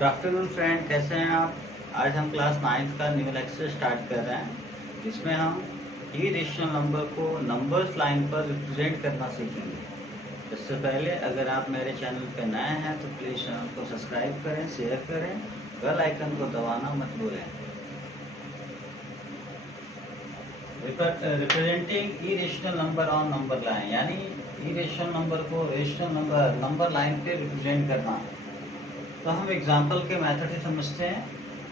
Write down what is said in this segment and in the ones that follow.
Good afternoon friend, कैसे हैं आप। आज हम क्लास 9th का न्यू लेक्चर स्टार्ट कर रहे हैं जिसमें हम इरेशनल नंबर को नंबर्स लाइन पर रिप्रेजेंट करना सीखेंगे। इससे पहले अगर आप मेरे चैनल पर नए हैं तो प्लीज़ चैनल को सब्सक्राइब करें, शेयर करें, बेल आइकन को दबाना मत भूलें। Representing irrational number on number line, यानी इरेशनल नंबर को रेशनल नंबर लाइन पे रिप्रेजेंट करना। तो हम एग्जाम्पल के मेथड से समझते हैं।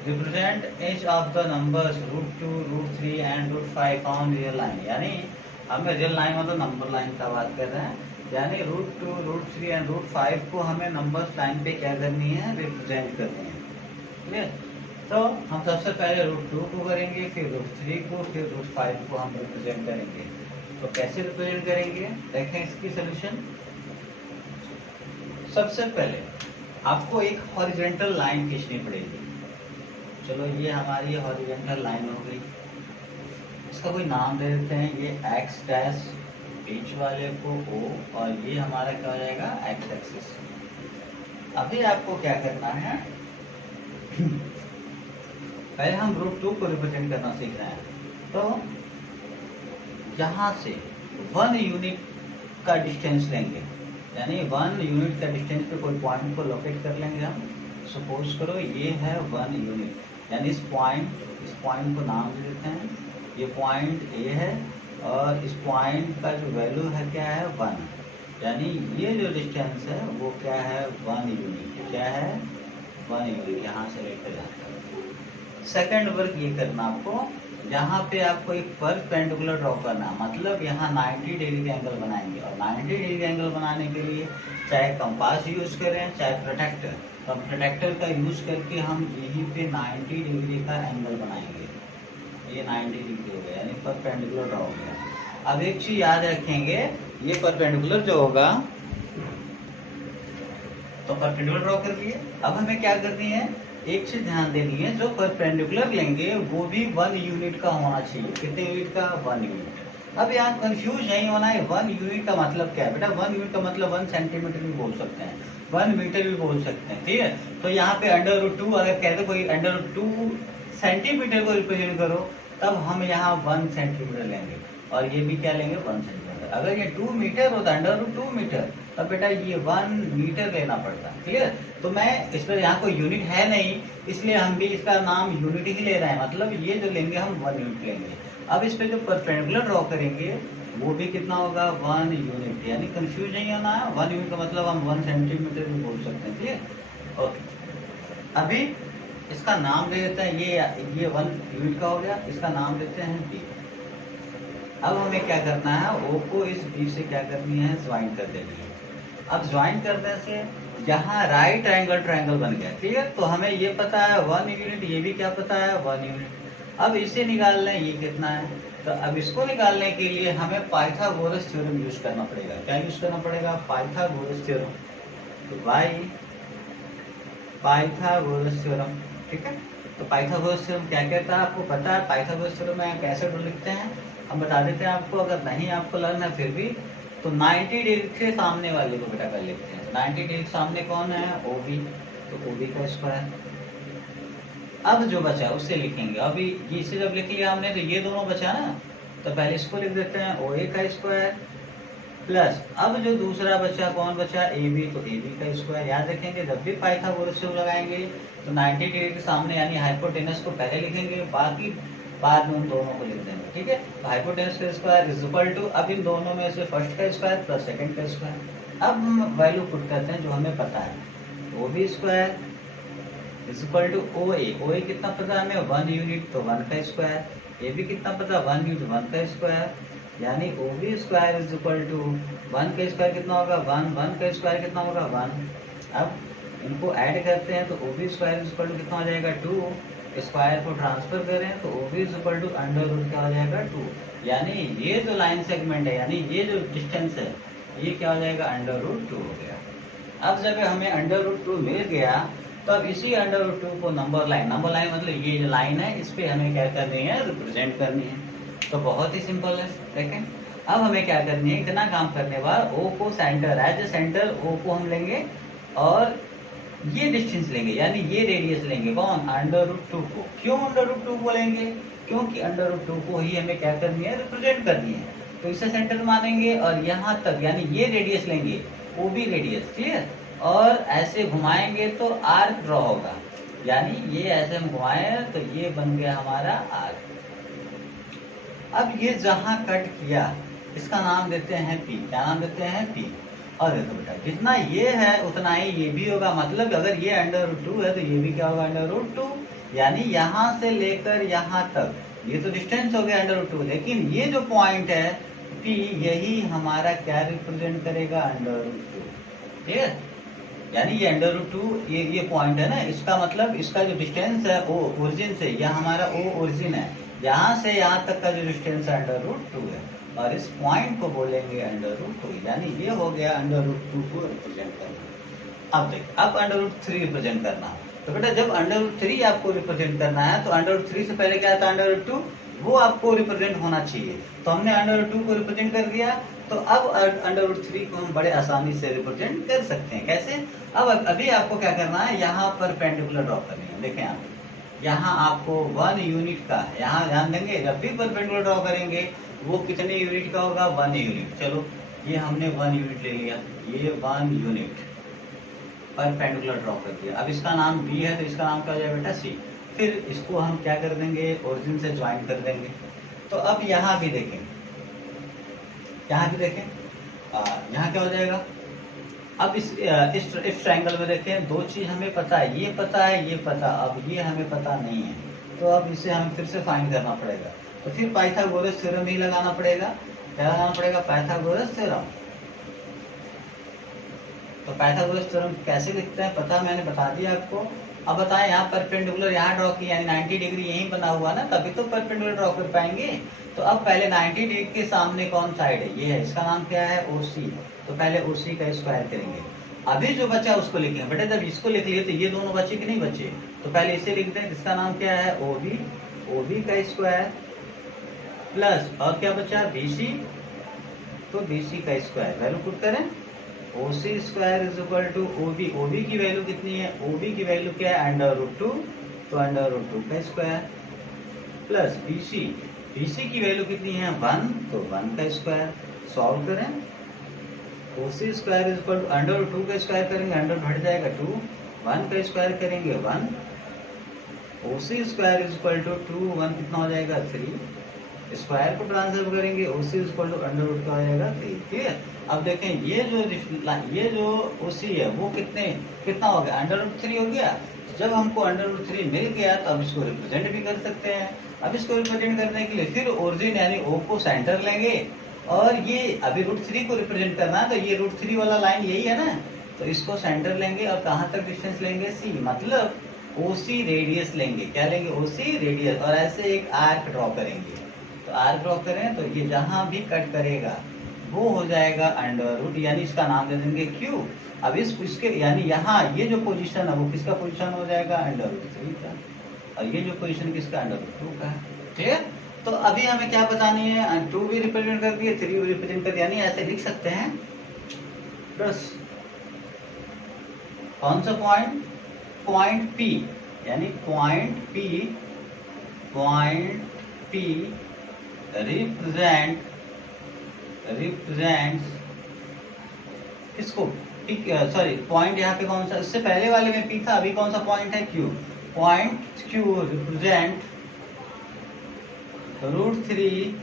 Represent H of the numbers √2, √3 and √5 on real line, यानी हमें रियल लाइन मतलब नंबर लाइन का बात कर रहे हैं। यानी √2, √3 एंड √5 को हमें नंबर्स लाइन पे क्या करनी है, रिप्रेजेंट करनी है। क्लियर। तो हम सबसे पहले √2 को करेंगे, फिर √3 को, फिर √5 को हम रिप्रेजेंट करेंगे। तो कैसे रिप्रेजेंट करेंगे, देखें इसकी सोल्यूशन। सबसे पहले आपको एक हॉरिजॉन्टल लाइन खींचनी पड़ेगी। चलो ये हमारी हॉरिजॉन्टल लाइन हो गई, इसका कोई नाम दे देते हैं। ये एक्स डैश, बीच वाले को O, और ये हमारा क्या हो जाएगा, एक्स एक्सिस। अभी आपको क्या करना है पहले हम √2 को रिप्रेजेंट करना सीख रहे हैं। तो यहाँ से 1 यूनिट का डिस्टेंस लेंगे, यानी 1 यूनिट का डिस्टेंस पे कोई पॉइंट को लोकेट कर लेंगे हम। सपोज करो ये है 1 यूनिट, यानी इस पॉइंट को नाम दे देते हैं। ये पॉइंट A है और इस पॉइंट का जो वैल्यू है क्या है, 1। यानी ये जो डिस्टेंस है वो क्या है, 1 यूनिट। क्या है, 1 यूनिट, यहाँ से लेकर जाता है। सेकेंड वर्क ये करना आपको, यहाँ पे आपको एक परपेंडिकुलर ड्रॉ करना है, मतलब यहाँ 90 डिग्री का एंगल बनाएंगे। और 90 डिग्री का एंगल बनाने के लिए चाहे कंपास यूज करें चाहे प्रोटेक्टर, तो प्रोटेक्टर का यूज करके हम यहीं पे 90 डिग्री का एंगल बनाएंगे। ये 90 डिग्री हो गया, यानी परपेंडिकुलर ड्रॉ हो गया। अब एक चीज याद रखेंगे, ये परपेंडिकुलर जो होगा तो परपेंडिकुलर ड्रॉ कर लिए। अब हमें क्या करनी है, एक चीज ध्यान देनी है, जो परपेंडिकुलर लेंगे वो भी 1 यूनिट का होना चाहिए। कितने यूनिट का, 1 यूनिट। अब यहाँ कंफ्यूज नहीं होना है, 1 यूनिट का मतलब क्या है बेटा। 1 यूनिट का मतलब 1 सेंटीमीटर भी बोल सकते हैं, 1 मीटर भी बोल सकते हैं, ठीक है। तो यहाँ पे √2 अगर कहते कोई √2 सेंटीमीटर को रिप्रेजेंट करो, तब हम यहाँ 1 सेंटीमीटर लेंगे, और ये भी क्या लेंगे, 1 सेंटीमीटर। अगर ये 2 मीटर होता है, √2 मीटर, तब बेटा ये 1 मीटर लेना पड़ता है। क्लियर। तो मैं इस पर यहाँ कोई यूनिट है नहीं, इसलिए हम भी इसका नाम यूनिट ही ले रहे हैं, मतलब ये जो लेंगे हम 1 यूनिट लेंगे। अब इस पे जो परपेंडिकुलर ड्रॉ करेंगे वो भी कितना होगा, 1 यूनिट। यानी कंफ्यूज नहीं होना है, 1 यूनिट का मतलब हम 1 सेंटीमीटर भी बोल सकते हैं। क्लियर। ओके, अभी इसका नाम दे देते हैं, ये 1 यूनिट का हो गया, इसका नाम देते हैं B। अब हमें क्या करना है, O को इस B से क्या करनी है, ज्वाइन कर देनी है। अब ज्वाइन करने से यहाँ राइट एंगल ट्रायंगल बन गया। क्लियर। तो हमें ये पता है 1 यूनिट, ये भी क्या पता है, 1 यूनिट। अब इसे निकाल लें, ये कितना है। तो अब इसको निकालने के लिए हमें पाइथागोरस थ्योरम यूज करना पड़ेगा। क्या यूज करना पड़ेगा, पाइथागोरस थ्योरम। तो बाय पाइथागोरस थ्योरम, ठीक है। तो पाइथागोरस थ्योरम क्या कहता है, आपको पता है। पाइथागोरस थ्योरम में कैसे लिखते हैं हम बता देते हैं आपको, अगर नहीं आपको लर्न है फिर भी। तो 90 डिग्री के सामने वाले को बेटा कर लेते हैं। 90 डिग्री के सामने कौन है, OB। तो OB का स्क्वायर। अब जो बचा उससे लिखेंगे। अभी इसे जब लिख लिया हमने तो ये दोनों बचा ना, तो पहले इसको लिख देते हैं, OA का स्क्वायर प्लस अब जो दूसरा बचा कौन बचा, AB। तो AB का स्क्वायर। याद रखेंगे जब भी पाइथागोरस थ्योरम लगाएंगे तो 90 डिग्री के सामने यानी हाइपोटेनस को पहले लिखेंगे, बाकी बाद में उन दोनों को लिख देंगे, ठीक है। तो हाइपोटेनस का स्क्वायर इज इक्वल टू, अब इन दोनों में से फर्स्ट का स्क्वायर प्लस सेकंड का स्क्वायर। अब हम वैल्यू पुट करते हैं जो हमें पता है। OB square is equal to OA कितना पता है हमें, 1 यूनिट, तो 1 का स्क्वायर। AB कितना पता, 1 यूनिट, 1 का स्क्वायर। यानी OB square is equal to 1 का स्क्वायर कितना होगा, 1 का स्क्वायर कितना होगा, 1। अब इनको ऐड करते हैं तो OB square is equal to कितना हो जाएगा, 2। स्क्वायर को ट्रांसफर करें तो OB इज इक्वल टू √ क्या हो जाएगा, 2। यानी ये जो लाइन सेगमेंट है, यानी ये जो डिस्टेंस है, ये क्या हो जाएगा, √2 हो गया। अब जब हमें √2 मिल गया, तो अब इसी √2 को नंबर लाइन मतलब ये जो लाइन है, इस पे हमें क्या करनी है, रिप्रेजेंट करनी है। तो बहुत ही सिंपल है। देखें अब हमें क्या करनी है, इतना काम करने बाद O को centre, as a centre O को हम लेंगे, और ये डिस्टेंस लेंगे, यानी ये रेडियस लेंगे। कौन? √2 को। क्यों √2 को लेंगे? क्योंकि √2 को ही हमें क्या करनी है? रिप्रेजेंट करनी है। तो इसे सेंटर मानेंगे और यहाँ तक, यानी ये रेडियस लेंगे, वो भी रेडियस। क्लियर? और ऐसे घुमाएंगे तो आर्क ड्रॉ होगा, यानी ये ऐसे हम घुमाए तो ये बन गया हमारा आर्क। अब ये जहां कट किया इसका नाम देते हैं P। क्या नाम देते हैं? P। और देखो बेटा, जितना ये है उतना ही ये भी होगा। मतलब अगर ये √2 है तो ये भी क्या होगा? √2। यानी यहाँ से लेकर यहाँ तक ये तो डिस्टेंस हो गया √2, लेकिन ये जो पॉइंट है P, यही हमारा क्या रिप्रेजेंट करेगा? √2। ठीक है? यानी ये √2 ये पॉइंट है ना, इसका मतलब इसका जो डिस्टेंस है O ओरिजिन से, यह हमारा O ओरिजिन है, यहाँ से यहाँ तक का जो डिस्टेंस है √2 है, और इस पॉइंट को बोलेंगे √2। यानी ये हो गया √2 को रिप्रेजेंट करना। अब देखिए, अब √3 रिप्रेजेंट करना। तो बेटा जब √3 आपको रिप्रेजेंट करना है तो √3 से पहले क्या था? √2, वो आपको रिप्रेजेंट होना चाहिए। तो हमने √2 को रिप्रेजेंट कर दिया, तो अब √3 को हम बड़े आसानी से रिप्रेजेंट कर सकते हैं। कैसे? अब अभी आपको क्या करना है? यहाँ पर परपेंडिकुलर ड्रॉ करनी है। देखें आप, यहाँ आपको 1 यूनिट का, यहाँ ध्यान देंगे, जब भी परपेंडिकुलर ड्रॉ करेंगे वो कितने यूनिट का होगा? 1 यूनिट। चलो ये हमने 1 यूनिट ले लिया, ये 1 यूनिट परपेंडिकुलर ड्रॉ कर दिया। अब इसका नाम B है तो इसका नाम क्या हो जाएगा बेटा? C। फिर इसको हम क्या कर देंगे? ओरिजिन से ज्वाइन कर देंगे। तो अब यहाँ भी देखें, यहाँ भी देखें, यहाँ क्या हो जाएगा? अब इस ट्रायंगल में देखें, दो चीज हमें पता है, ये पता है, ये पता, अब ये हमें पता नहीं है, तो अब इसे हमें फिर से फाइंड करना पड़ेगा। तो फिर पाइथागोरस थ्योरम ही लगाना पड़ेगा। क्या लगाना पड़ेगा? Pythagoras theorem. तो पाइथागोरस थ्योरम कैसे लिखते हैं पता, मैंने बता दिया आपको। अब बताएं, यहाँ परपेंडिकुलर यहाँ ड्रॉ किया, यानी 90 डिग्री यहीं बना हुआ ना, तभी तो परपेंडिकुलर ड्रॉ कर पाएंगे। तो अब पहले 90 डिग्री के सामने कौन साइड है? ये है, इसका नाम क्या है? OC। तो पहले OC का स्क्वायर करेंगे। अभी जो बचा उसको लिखेंगे। बेटे जब इसको लिख लिए तो ये दोनों बचे कि नहीं बचे? तो पहले इसे लिखते हैं, जिसका नाम क्या है? OB का स्क्वायर प्लस, और क्या बचा? BC। तो BC का स्क्वायर, वैल्यू पुट करें, OC square is equal to OB। OB की वैल्यू कितनी है? OB की वैल्यू क्या है? √2। तो √2 का स्क्वायर प्लस BC की वैल्यू कितनी है? 1। तो 1 का स्क्वायर। सॉल्व करें, OC square is equal to √2 का स्क्वायर करेंगे, 100 हट जाएगा 2, 1 का स्क्वायर करेंगे 1, OC square is equal to 2, 1 कितना हो जाएगा? 3। स्क्वायर को ट्रांसफर करेंगे, OC इज इक्वल टू √2 का हो जाएगा 3। ठीक है? अब देखें, ये जो OC है वो कितना हो गया? √3 हो गया। जब हमको √3 मिल गया तो अब इसको रिप्रेजेंट भी कर सकते हैं। अब इसको रिप्रेजेंट करने के लिए फिर ओरिजिन यानी O को सेंटर लेंगे, और ये अभी √3 को रिप्रेजेंट करना है, तो ये √3 वाला लाइन यही है ना, तो इसको सेंटर लेंगे और कहाँ तक डिस्टेंस लेंगे? C। मतलब OC रेडियस लेंगे। क्या लेंगे? OC radius. और ऐसे एक आर्क ड्रॉ करेंगे। तो आर्क ड्रॉ करें तो ये जहां भी कट करेगा वो हो जाएगा √, यानी इसका नाम दे देंगे Q। अब इसके यानी यहाँ ये जो पोजीशन है वो किसका पोजीशन हो जाएगा? √3 का। और ये जो पोजीशन किसका? √2 का है। ठीक है? तो अभी हमें क्या बतानी है? 2 भी रिप्रेजेंट कर दिए, 3 भी रिप्रेजेंट कर दिया, यानी ऐसे लिख सकते हैं। बस कौन सा पॉइंट? पॉइंट P, यानी पॉइंट P रिप्रेजेंट्स किसको? सॉरी, पॉइंट यहाँ पे कौन सा? इससे पहले वाले में P था, अभी कौन सा पॉइंट है? Q। Point Q represent √3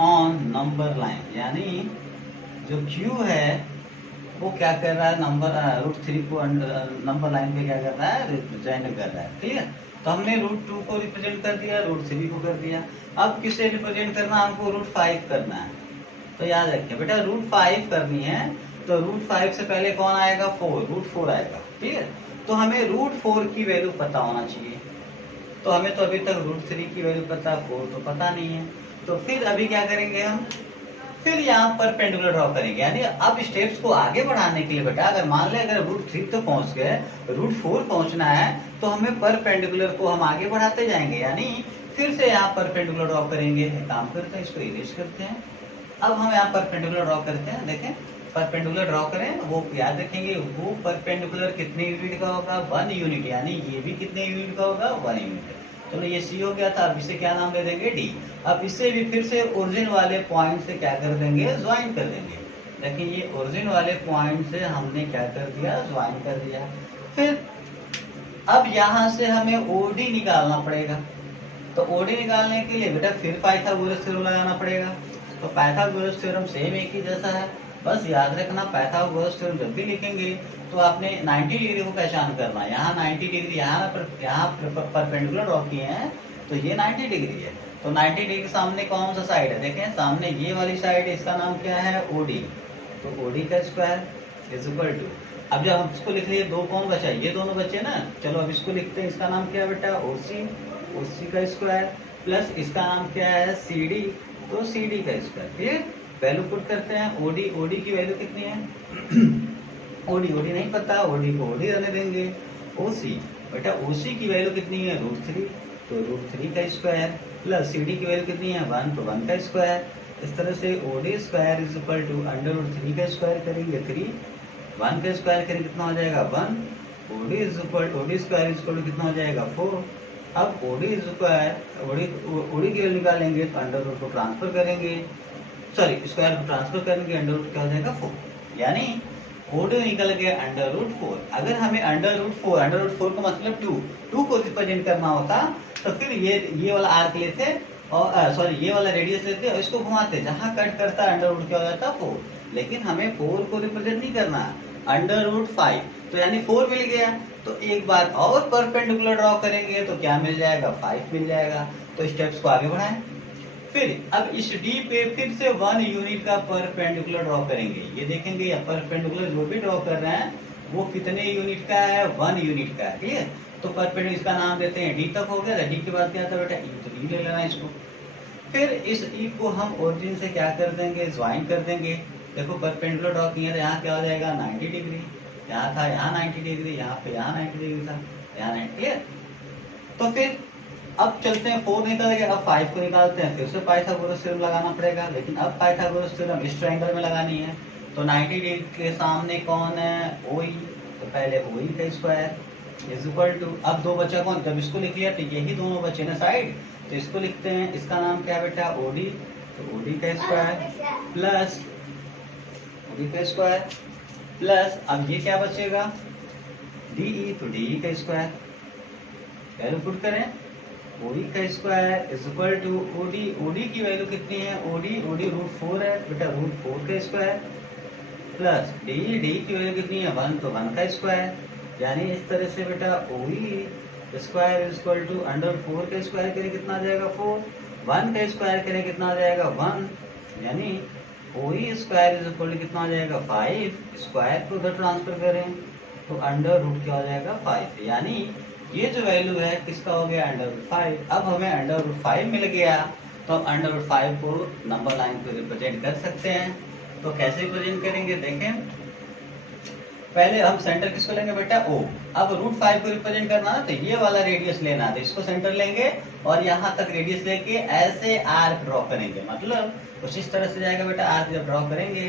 on number line, यानी जो Q है वो क्या कर रहा है? √3 को नंबर लाइन पे क्या कर रहा है? रिप्रेजेंट कर रहा है। ठीक है? तो हमने √2 को रिप्रेजेंट कर दिया, √3 को कर दिया। अब किसे रिप्रेजेंट करना? हमको √5 करना है। तो याद रखिए बेटा, √5 करनी है तो √5 से पहले कौन आएगा? 4, √4 आएगा। ठीक है? तो हमें √4 की वैल्यू पता होना चाहिए। तो हमें तो अभी तक √3 की वैल्यू पता, 4 तो पता नहीं है। तो फिर अभी क्या करेंगे हम? फिर यहाँ पर परपेंडिकुलर ड्रॉ करेंगे। यानी अब स्टेप्स को आगे बढ़ाने के लिए बेटा, अगर मान ले अगर √3 तो पहुंच गए, √4 पहुंचना है, तो हमें परपेंडिकुलर को हम आगे बढ़ाते जाएंगे। यानी फिर से यहाँ परपेंडिकुलर ड्रॉ करेंगे। काम करते हैं, इसको इरेज करते हैं। अब हम यहाँ परपेंडिकुलर ड्रॉ करते हैं। देखें, परपेंडिकुलर ड्रॉ करें, वो याद रखेंगे वो परपेंडिकुलर कितने यूनिट का होगा, 1 यूनिट, यानी ये भी कितने यूनिट का होगा, 1 यूनिट। चलो ये सी हो गया था, अब इसे क्या नाम दे देंगे, डी। अब इससे भी फिर से ओरिजिन वाले पॉइंट से क्या कर देंगे, ज्वाइन कर देंगे। देखिए ये ओरिजिन वाले पॉइंट से हमने क्या कर दिया, ज्वाइन कर दिया। फिर अब यहाँ से हमें ओडी निकालना पड़ेगा। तो ओडी निकालने के लिए बेटा फिर पाइथागोरस थ्योरम लगाना पड़ेगा। तो पाइथागोरस थ्योरम सेम एक ही जैसा है, बस याद रखना पाइथागोरस थ्योरम जब भी लिखेंगे तो आपने 90 डिग्री को पहचान करना। यहाँ 90 डिग्री, यहाँ परपेंडिकुलर ड्रॉ किए हैं तो ये 90 डिग्री है। तो 90 डिग्री सामने कौन सा साइड है, देखें सामने ये वाली साइड, इसका नाम क्या है, ओडी। तो ओडी का स्क्वायर इज इक्वल टू, अब जब हम इसको लिख लिए दो कौन बचा, ये दोनों बचे ना। चलो अब इसको लिखते हैं, इसका नाम क्या है बेटा, ओसी, ओसी का स्क्वायर प्लस इसका नाम क्या है, सीडी, तो सीडी का स्क्वायर। फिर वैल्यू पुट करते हैं, ओडी, ओडी की वैल्यू कितनी है ओडी, ओडी नहीं पता, ओडी को ओडी रहने देंगे। ओसी, बेटा ओसी की वैल्यू कितनी है, √3, तो √3 का स्क्वायर प्लस सीडी की वैल्यू कितनी है, 1, तो 1 का स्क्वायर। इस तरह से OD square is equal to √3 का स्क्वायर करेंगे 3, 1 का स्क्वायर करेंगे कितना हो जाएगा 1, OD is equal to OD square is equal to कितना हो जाएगा 4। अब ओडी इज स्क्वायर, ओडी की वैल्यू निकालेंगे तो अंडर को ट्रांसफर करेंगे, सॉरी स्क्वायर को ट्रांसफर करेंगे, अंडर क्या हो जाएगा 4, यानी ओडी निकल गया √4। अगर हमें √4 का मतलब 2 को रिप्रेजेंट करना होता तो फिर ये वाला आर्क लेते और सॉरी ये वाला रेडियस लेते और इसको घुमाते, जहां कट करता है अंडर क्या हो जाता 4, लेकिन हमें 4 को रिप्रेजेंट नहीं करना, √5, तो यानी 4 मिल गया। तो एक बार और परपेंडिकुलर ड्रॉ करेंगे तो क्या मिल जाएगा, 5 मिल जाएगा। तो स्टेप्स को आगे बढ़ाएं। फिर अब इस डी पे फिर से 1 यूनिट का परपेंडिकुलर ड्रॉ करेंगे। ये देखेंगे या परपेंडिकुलर जो भी ड्रॉ कर रहे हैं वो कितने यूनिट का है, 1 यूनिट का है, ठीक है। तो परपेंडिकुलर इसका नाम देते हैं डी तक हो गया, डी के बाद क्या था बेटा ई, तो ई ले लेना इसको। फिर इस ई को हम ओरिजिन से क्या कर देंगे, ज्वाइन कर देंगे। देखो परपेंडिकुलर ड्रॉ किया था, यहाँ क्या हो जाएगा 90 डिग्री, यहाँ था यहाँ 90 डिग्री, यहाँ पे यहाँ 90 डिग्री था, यहाँ 90, क्लियर। तो फिर अब चलते हैं, 4 निकल गया, अब 5 को निकालते हैं, फिर से पाइथागोरस थ्योरम लगाना पड़ेगा, लेकिन अब पाइथागोरस थ्योरम इस ट्रायंगल में लगानी है। तो 90 डिग्री के सामने कौन है, OE, तो पहले OE का स्क्वायर इज इक्वल टू, अब दो बचा कौन, जब इसको लिख लिया तो यही दोनों बचे ना साइड, तो इसको लिखते हैं, इसका नाम क्या बेटा OD, तो OD का स्क्वायर प्लस OD का स्क्वायर प्लस, अब ये क्या बचेगा DE, तो DE का स्क्वायर, वैल्यू पुट करें, OE का square is equal to OD, OD की वैल्यू कितनी है, OD √4 है बेटा, √4 का स्क्वायर प्लस DE, DE की वैल्यू कितनी है 1, तो 1 का स्क्वायर, यानी इस तरह से बेटा OE square is equal to √4 का स्क्वायर करें कितना आ जाएगा 4, 1 का स्क्वायर करें कितना आ जाएगा 1, यानी OE square is equal to कितना आ जाएगा 5, स्क्वायर को उधर ट्रांसफर करें तो √, क्या हो जाएगा 5, यानी ये जो वैल्यू है किसका हो गया √5। अब हमें √5 मिल गया, तो हम √5 को नंबर लाइन पे रिप्रेजेंट कर सकते हैं। तो कैसे रिप्रेजेंट करेंगे, देखें पहले हम सेंटर किसको लेंगे बेटा O। अब √5 को रिप्रेजेंट करना है तो ये वाला रेडियस लेना, तो इसको सेंटर लेंगे और यहाँ तक रेडियस लेके ऐसे आर्क ड्रॉ करेंगे, मतलब कुछ इस तरह से जाएगा बेटा आर्क। जब ड्रॉ करेंगे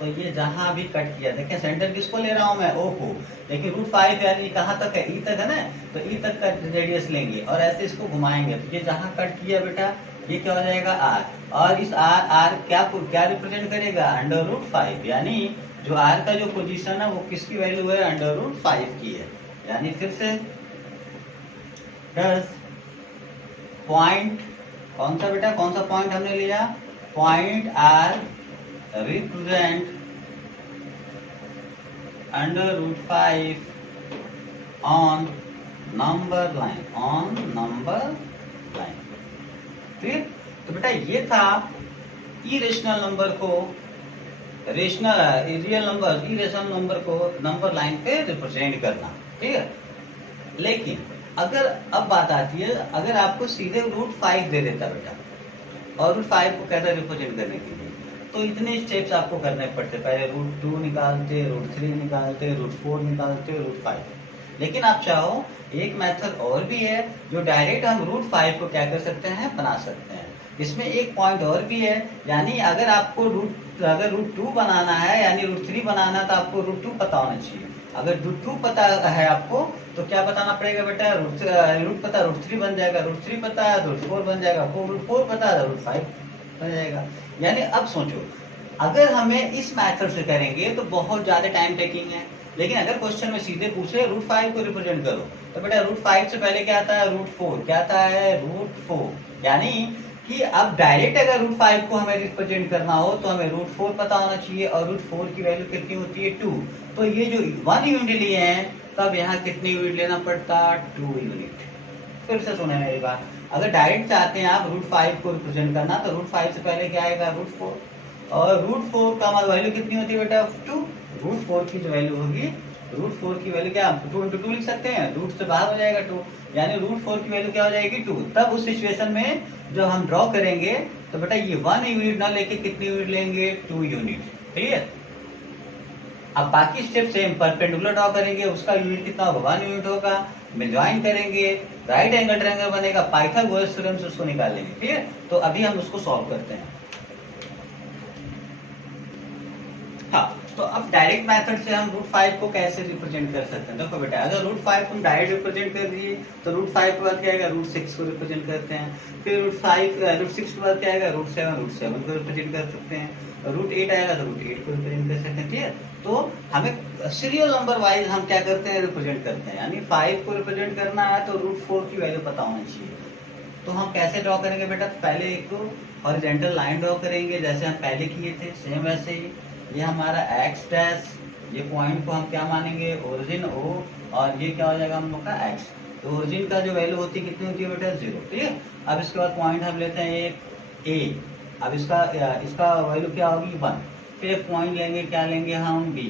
तो ये जहां भी कट किया, देखिए सेंटर किसको ले रहा हूं मैं, O को, लेकिन √5 यानी कहाँ तक है, E तक है ना, तो E तक का रेडियस लेंगे और ऐसे इसको घुमाएंगे, तो ये जहां कट किया बेटा ये क्या हो जाएगा R, और इस R क्या रिप्रेजेंट करेगा √5, यानी जो R का जो पोजीशन है वो किसकी वैल्यू है, √5 की है। यानी फिर से 10 पॉइंट, कौन सा बेटा, कौन सा पॉइंट हमने लिया, point R represent √5 on number line, ठीक। तो बेटा ये था इरेशनल नंबर को रियल नंबर को नंबर लाइन पे रिप्रेजेंट करना, ठीक है। लेकिन अगर अब बात आती है, अगर आपको सीधे √5 दे देता बेटा और √5 को कहता रिप्रेजेंट करने के लिए, तो इतने स्टेप्स आपको करने पड़ते, पहले √2 निकालते, √3 निकालते, √4 निकालते, √5। लेकिन आप चाहो एक मेथड और भी है जो डायरेक्ट हम √5 को क्या कर सकते हैं, बना सकते हैं। इसमें एक पॉइंट और भी है, यानी अगर रूट 2 बनाना है यानी रूट 3 बनाना है तो आपको रूट 2 पता होना चाहिए। अगर रूट 2 पता है आपको तो क्या बताना पड़ेगा बेटा, रूट पता रूट 3 बन जाएगा, रूट 3 पता है रूट 4 बन जाएगा, रूट 4 पता है रूट 5 बन जाएगा। यानी अब सोचो, अगर हमें इस मेथड से करेंगे तो बहुत ज्यादा टाइम टेकिंग है, लेकिन अगर क्वेश्चन में सीधे पूछे रूट 5 को रिप्रेजेंट करो तो बेटा रूट 5 से पहले क्या आता है रूट 4, क्या आता है रूट 4। यानी कि अब डायरेक्ट अगर रूट 5 को हमें रिप्रेजेंट करना हो तो हमें रूट 4 पता होना चाहिए, और रूट 4 की वैल्यू कितनी होती है 2। तो ये जो 1 यूनिट लिए हैं तब यहाँ कितनी यूनिट लेना पड़ता 2 यूनिट। फिर से सुने मेरी बात, अगर डायरेक्ट चाहते हैं आप रूट 5 को रिप्रेजेंट करना तो रूट 5 से पहले क्या आएगा रूट 4, और रूट 4 का वैल्यू कितनी होती है बेटा 2। रूट 4 की जो वैल्यू होगी, रूट 4 की वैल्यू क्या 2 × 2 लिख सकते हैं, रूट से बाहर हो जाएगा 2, यानी रूट 4 की वैल्यू क्या हो जाएगी 2। तब उस सिचुएशन में जब हम ड्रॉ करेंगे तो बेटा ये 1 यूनिट ना लेके कितनी यूनिट लेंगे 2 यूनिट। क्लियर। अब बाकी स्टेप सेम, परपेंडिकुलर ड्रॉ करेंगे, उसका यूनिट कितना होगा 1 यूनिट होगा, ज्वाइन करेंगे, राइट एंगल ट्रायंगल बनेगा, पाइथागोरस थ्योरम से उसको निकालेंगे। ठीक है, तो अभी हम उसको सॉल्व करते हैं। हाँ, तो अब डायरेक्ट मेथड से हम रूट 5 को कैसे रिप्रेजेंट कर सकते हैं। देखो बेटा, अगर रूट 5 को हम डायरेक्ट रिप्रेजेंट कर दिए तो रूट 5 के बाद क्या आएगा रूट 6 को रिप्रेजेंट करते हैं, फिर रूट 6 के बाद क्या आएगा रूट 7 को रिप्रेजेंट कर सकते हैं, रूट 8 आएगा तो रूट 8 को रिप्रेजेंट कर सकते हैं। ठीक है, तो हमें सीरियल नंबर वाइज हम क्या करते हैं रिप्रेजेंट करते हैं, यानी 5 को रिप्रेजेंट करना है तो रूट 4 की वैल्यू पता होनी चाहिए। तो हम कैसे ड्रॉ करेंगे बेटा, पहले एक हॉरिजॉन्टल लाइन ड्रॉ करेंगे जैसे हम पहले किए थे, सेम वैसे ही। ये हमारा एक्स डैश, ये पॉइंट को हम क्या मानेंगे ओरिजिन ओ, और ये क्या हो जाएगा हम लोग का एक्स। तो ओरिजिन का जो वैल्यू होती है कितनी होती है बेटा 0। ठीक है, अब इसके बाद पॉइंट हम लेते हैं एक ए, अब इसका वैल्यू क्या होगी 1, फिर एक पॉइंट लेंगे, क्या लेंगे हम बी,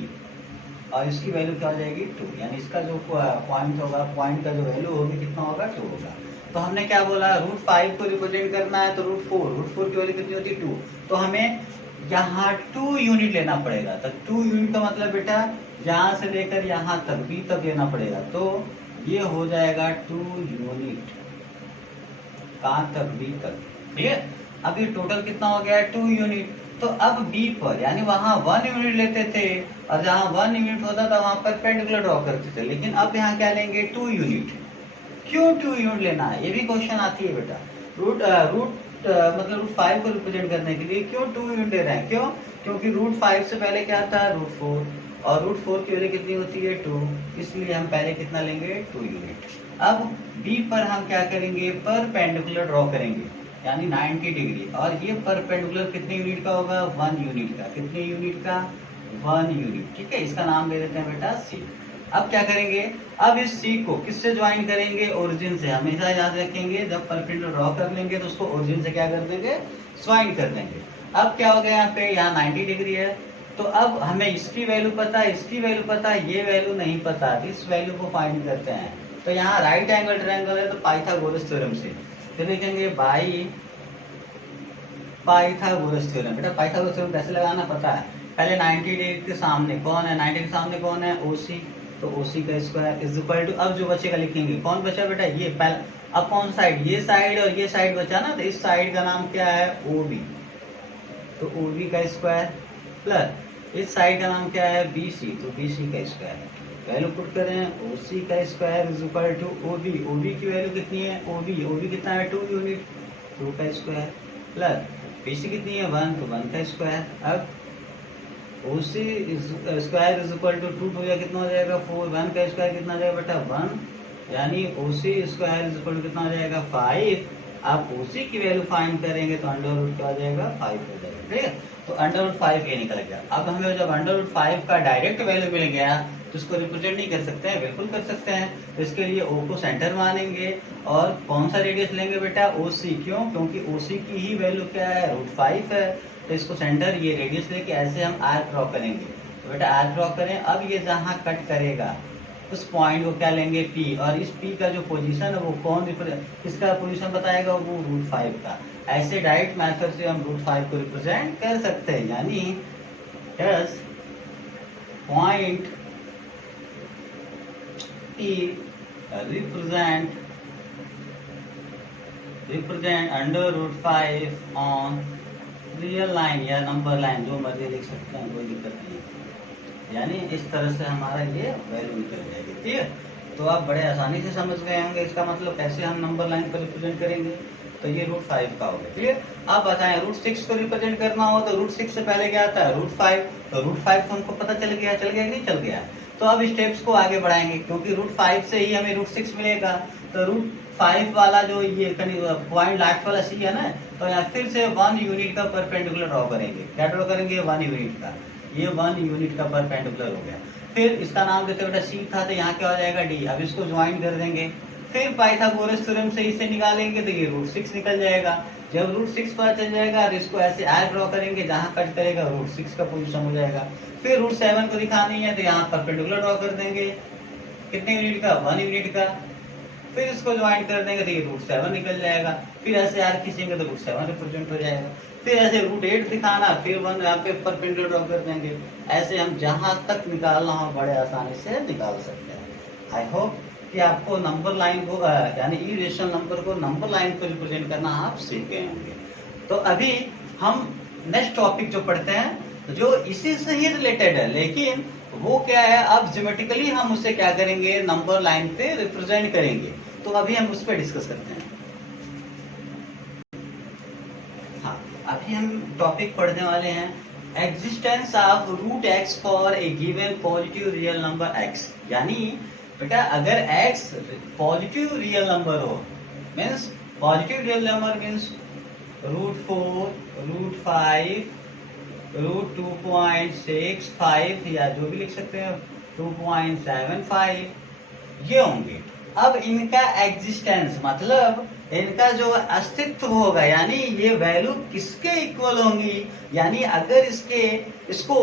और इसकी वैल्यू क्या हो जाएगी 2, यानी इसका जो पॉइंट होगा, पॉइंट का जो वैल्यू होगी कितना होगा 2 होगा। तो हमने क्या बोला रूट 5 को रिप्रेजेंट करना है तो रूट 4 की वैल्यू कितनी होती है 2, तो हमें यहाँ 2 यूनिट लेना पड़ेगा। तो 2 यूनिट का मतलब बेटा यहाँ से लेकर यहाँ तक बी तक लेना पड़ेगा, तो ये हो जाएगा 2 यूनिट, कहाँ तक बी तक। ठीक है, अब ये टोटल कितना हो गया 2 यूनिट। तो अब बी पर यानी वहां 1 यूनिट लेते थे, और जहां 1 यूनिट होता था वहां पर पेंडिकुलर ड्रॉ करते थे, लेकिन अब यहाँ क्या लेंगे 2 यूनिट। क्यों 2 यूनिट लेना है, ये भी क्वेश्चन आती है बेटा। मतलब रूट 5 को रिप्रेजेंट करने के लिए क्यों 2 यूनिट ले रहे हैं, क्यों, क्योंकि रूट 5 से पहले क्या था रूट 4, और रूट 4 की वैल्यू कितनी होती है 2, इसलिए हम पहले कितना लेंगे 2 यूनिट। अब बी पर हम क्या करेंगे परपेंडिकुलर ड्रॉ करेंगे, यानी 90 डिग्री, और ये परपेंडिकुलर कितने यूनिट का होगा 1 यूनिट का, कितने यूनिट का 1 यूनिट। ठीक है, इसका नाम दे देते हैं बेटा सी। अब क्या करेंगे, अब इस सी को किससे ज्वाइन करेंगे ओरिजिन से। हमेशा याद रखेंगे जब परपेंडिकुलर ड्रॉ कर लेंगे तो उसको ओरिजिन से क्या कर देंगे ज्वाइन कर देंगे। अब क्या हो गया यहाँ पे, यहाँ 90 डिग्री है, तो अब हमें इसकी वैल्यू पता है, इसकी वैल्यू पता है, ये वैल्यू नहीं पता, इस वैल्यू को फाइंड करते हैं। तो यहाँ राइट एंगल ट्रायंगल है तो पाइथागोरस थ्योरम से, तो लिखेंगे बाई पाइथागोरस थ्योरम। बेटा पाइथागोरस थ्योरम कैसे लगाना पता है, पहले 90 डिग्री के सामने कौन है, 90 के सामने कौन है OC, तो OC का स्क्वायर इज इक्वल टू, अब जो बचेगा लिखेंगे कौन बचा बेटा ये पहला, अब कौन साइड, ये साइड और ये साइड बचा ना, तो इस साइड का नाम क्या है OB, तो OB का स्क्वायर, प्लस इस साइड का नाम क्या है BC, तो BC का स्क्वायर। वैल्यू पुट करें OC का square is equal to OB, OB की वैल्यू कितनी है OB कितना है 2 यूनिट, 2 का स्क्वायर, प्लस BC कितनी है 1, तो 1 का स्क्वायर। अब OC square is equal to 2 या कितना हो जाएगा 4, 1 का स्क्वायर कितना हो जाएगा बेटा 1, यानी OC square is equal to कितना हो जाएगा 5। आप OC की वैल्यू फाइंड करेंगे तो अंडर रूट क्या हो जाएगा 5 हो जाएगा। ठीक है, तो अंडर रूट 5 ये निकल गया। अब हमें जब अंडर रूट 5 का डायरेक्ट वैल्यू मिल गया तो इसको रिप्रेजेंट नहीं कर सकते हैं, बिल्कुल कर सकते हैं। तो इसके लिए O को सेंटर मानेंगे, और कौन सा रेडियस लेंगे बेटा OC, क्यों, क्योंकि OC की ही वैल्यू क्या है रूट 5 है, तो इसको सेंटर ये रेडियस लेके ऐसे हम आर्क ड्रॉ करेंगे। तो बेटा आर्क ड्रॉ करें, अब ये जहाँ कट करेगा उस पॉइंट को क्या लेंगे P, और इस P का जो पोजीशन है वो कौन इसका पोजीशन बताएगा वो रूट 5 का। ऐसे डायरेक्ट मेथड से हम रूट 5 को रिप्रेजेंट कर सकते हैं, यानी yes point P represent represent under root 5 on real line या नंबर लाइन, जो मर्जी लिख सकते हैं, कोई दिक्कत नहीं है। यानी इस तरह से हमारा ये वैल्यू निकल जाएगी। ठीक है, तो आप बड़े आसानी से समझ गए होंगे इसका मतलब कैसे हम नंबर लाइन पर रिप्रेजेंट करेंगे। तो ये रूट 5 का हो गया। क्लियर। अब बताएं रूट 6 को रिप्रेजेंट करना हो तो रूट 6 से पहले क्या आता है, रूट 5। तो रूट 5 तो हमको पता चल गया कि नहीं चल गया। तो अब स्टेप्स को आगे बढ़ाएंगे, क्योंकि रूट 5 से ही हमें रूट 6 मिलेगा। तो रूट 5 वाला जो ये पॉइंट लास्ट वाला सी है ना, तो यहाँ फिर से 1 यूनिट का परपेंडिकुलर ड्रॉ करेंगे। क्या ड्रॉ करेंगे, 1 यूनिट का। ये 1 यूनिट का परपेंडिकुलर हो गया। फिर इसका नाम देते बेटा सी था, तो यहाँ क्या हो जाएगा डी। अब इसको ज्वाइन कर देंगे। फिर पाइथागोरस थ्योरम से इसे निकालेंगे तो ये रूट 6 निकल जाएगा। जब रूट 6 पता चल जाएगा तो इसको ऐसे आर ड्रॉ करेंगे, जहां कट करेगा रूट 6 का पोजीशन हो जाएगा। फिर रूट 7 को दिखानी है तो यहाँ परपेंडिकुलर ड्रॉ कर देंगे। कितने यूनिट का, 1 यूनिट का। फिर इसको ज्वाइन कर देंगे तो ये रूट 7 निकल जाएगा। फिर ऐसे आर खींचेंगे तो रूट 7 रिप्रेजेंट हो जाएगा। फिर ऐसे रूट 8 दिखाना, फिर 1 यहाँ पे परपेंडिकुलर ड्रॉ कर देंगे। ऐसे हम जहां तक निकालना हो बड़े आसानी से निकाल सकते हैं। आई होप कि आपको नंबर लाइन को यानी इरेशनल नंबर को नंबर लाइन पर रिप्रेजेंट करना आप सीख गए होंगे। तो अभी हम नेक्स्ट टॉपिक जो पढ़ते हैं जो इसी से ही रिलेटेड है, लेकिन वो क्या है, अब ज्योमेट्रिकली हम उसे क्या करेंगे, नंबर लाइन पे रिप्रेजेंट करेंगे। तो अभी हम उस पर डिस्कस करते हैं। हाँ, अभी हम टॉपिक पढ़ने वाले हैं existence of root x for a given positive real number x. यानी बेटा अगर x पॉजिटिव रियल नंबर हो, means positive real number means root 4, root 5, root 2.65 या जो भी लिख सकते हैं 2.75 ये होंगे। अब इनका एग्जिस्टेंस मतलब इनका जो अस्तित्व होगा, यानी ये वैल्यू किसके इक्वल होंगी। यानी अगर इसको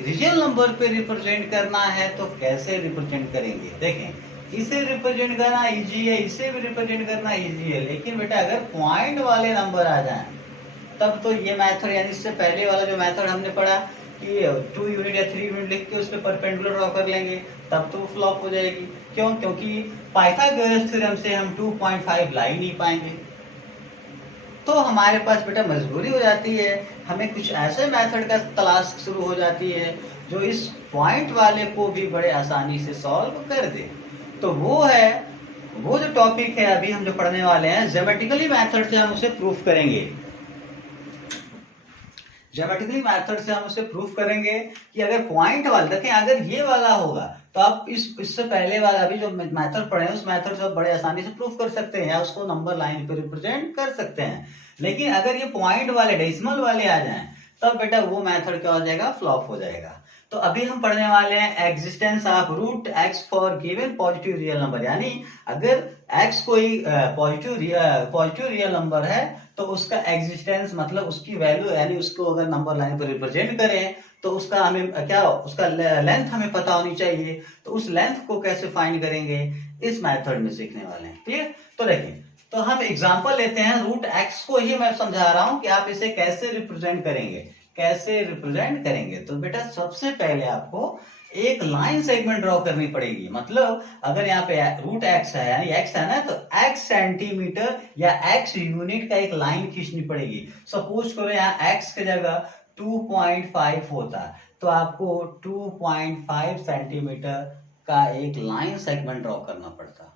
रियल नंबर पे रिप्रेजेंट करना है तो कैसे रिप्रेजेंट करेंगे। देखें, इसे रिप्रेजेंट करना इजी है, इसे भी रिप्रेजेंट करना इजी है, लेकिन बेटा अगर पॉइंट वाले नंबर आ जाएं तब तो ये मेथड, यानी इससे पहले वाला जो मेथड हमने पढ़ा कि 2 यूनिट या 3 यूनिट लिख के उस पर परपेंडिकुलर ड्रॉ कर लेंगे, तब तो फ्लॉप हो जाएगी। क्यों, क्योंकि पाइथागोरस थ्योरम से हम 2.5 ला ही नहीं पाएंगे। तो हमारे पास बेटा मजबूरी हो जाती है, हमें कुछ ऐसे मेथड का तलाश शुरू हो जाती है जो इस पॉइंट वाले को भी बड़े आसानी से सॉल्व कर दे। तो वो जो टॉपिक है अभी हम जो पढ़ने वाले हैं, ज्योमेट्रिकली मेथड से हम उसे प्रूफ करेंगे। ज्योमेट्रिकली मेथड से हम उसे प्रूफ करेंगे कि अगर पॉइंट वाला, देखें अगर ये वाला होगा तो आप इससे पहले वाला अभी जो मेथड पढ़े उस मेथड से आप बड़े आसानी से प्रूफ कर सकते हैं या उसको नंबर लाइन पे रिप्रेजेंट कर सकते हैं। लेकिन अगर ये पॉइंट वाले डेसिमल वाले आ जाएं तब बेटा वो मेथड क्या हो जाएगा, फ्लॉप हो जाएगा। तो अभी हम पढ़ने वाले हैं existence of root x for given positive real number. यानी अगर एक्स कोई पॉजिटिव रियल नंबर है तो उसका एग्जिस्टेंस मतलब उसकी वैल्यू, यानी उसको अगर नंबर लाइन पर रिप्रेजेंट करें तो उसका हमें क्या, उसका लेंथ हमें पता होनी चाहिए। तो उस लेंथ को कैसे फाइंड करेंगे इस मेथड में सीखने वाले हैं। क्लियर। तो देखिए, तो हम एग्जांपल लेते हैं, रूट एक्स को ही मैं समझा रहा हूं कि आप इसे कैसे रिप्रेजेंट करेंगे। तो बेटा सबसे पहले आपको एक लाइन सेगमेंट ड्रॉ करनी पड़ेगी। मतलब अगर यहाँ पे रूट एक्स है, यानी एक्स है ना, तो एक्स सेंटीमीटर या एक्स यूनिट का एक लाइन खींचनी पड़ेगी। सपोज करो यहाँ एक्स की जगह 2.5 होता तो आपको 2.5 सेंटीमीटर का एक लाइन सेगमेंट ड्रॉ करना पड़ता।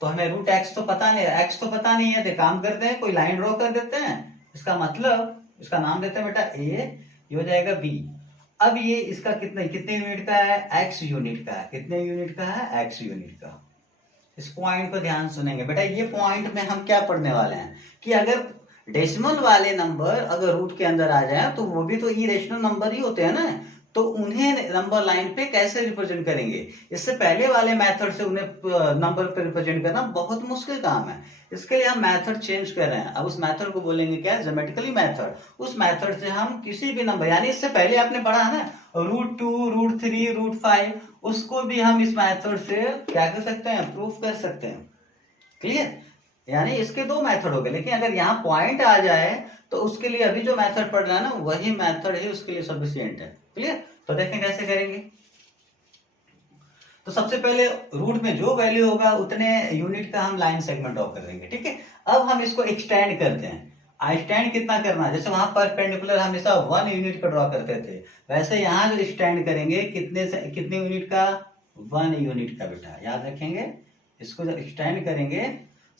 तो हमें रूट एक्स तो पता नहीं है, तो काम करते हैं कोई लाइन ड्रॉ कर देते हैं। इसका मतलब इसका नाम देते हैं बेटा ए, ये हो जाएगा बी। अब ये इसका कितने यूनिट का है, एक्स यूनिट का है। कितने यूनिट का है, एक्स यूनिट का। इस पॉइंट को ध्यान सुनेंगे बेटा, ये पॉइंट में हम क्या पढ़ने वाले हैं कि अगर डेसिमल वाले नंबर अगर रूट के अंदर आ जाए तो वो भी तो इरेशनल नंबर ही होते हैं ना, तो उन्हें नंबर लाइन पे कैसे रिप्रेजेंट करेंगे। इससे पहले वाले मेथड से उन्हें नंबर पे रिप्रेजेंट करना बहुत मुश्किल काम है। इसके लिए हम मेथड चेंज कर रहे हैं। अब उस मेथड को बोलेंगे क्या, ज्योमेट्रिकली मेथड। उस मेथड से हम किसी भी नंबर, यानी इससे पहले आपने पढ़ा है ना रूट 2, रूट 3, रूट 5, उसको भी हम इस मेथड से क्या कर सकते हैं, प्रूफ कर सकते हैं। क्लियर। यानी इसके दो मेथड हो गए, लेकिन अगर यहाँ पॉइंट आ जाए तो उसके लिए अभी जो मेथड पढ़ रहा है ना वही मेथड ही उसके लिए सफिशिएंट है। क्लियर। तो देखें कैसे करेंगे। तो सबसे पहले रूट में जो वैल्यू होगा उतने यूनिट का हम लाइन सेगमेंट ड्रॉ कर देंगे, ठीक है। अब हम इसको एक्सटेंड करते हैं। एक्सटेंड कितना करना है, जैसे वहां परपेंडिकुलर हमेशा 1 यूनिट का ड्रॉ करते थे, वैसे यहाँ जो एक्सटेंड करेंगे कितने यूनिट का, 1 यूनिट का बेटा, याद रखेंगे। इसको जब एक्सटेंड करेंगे,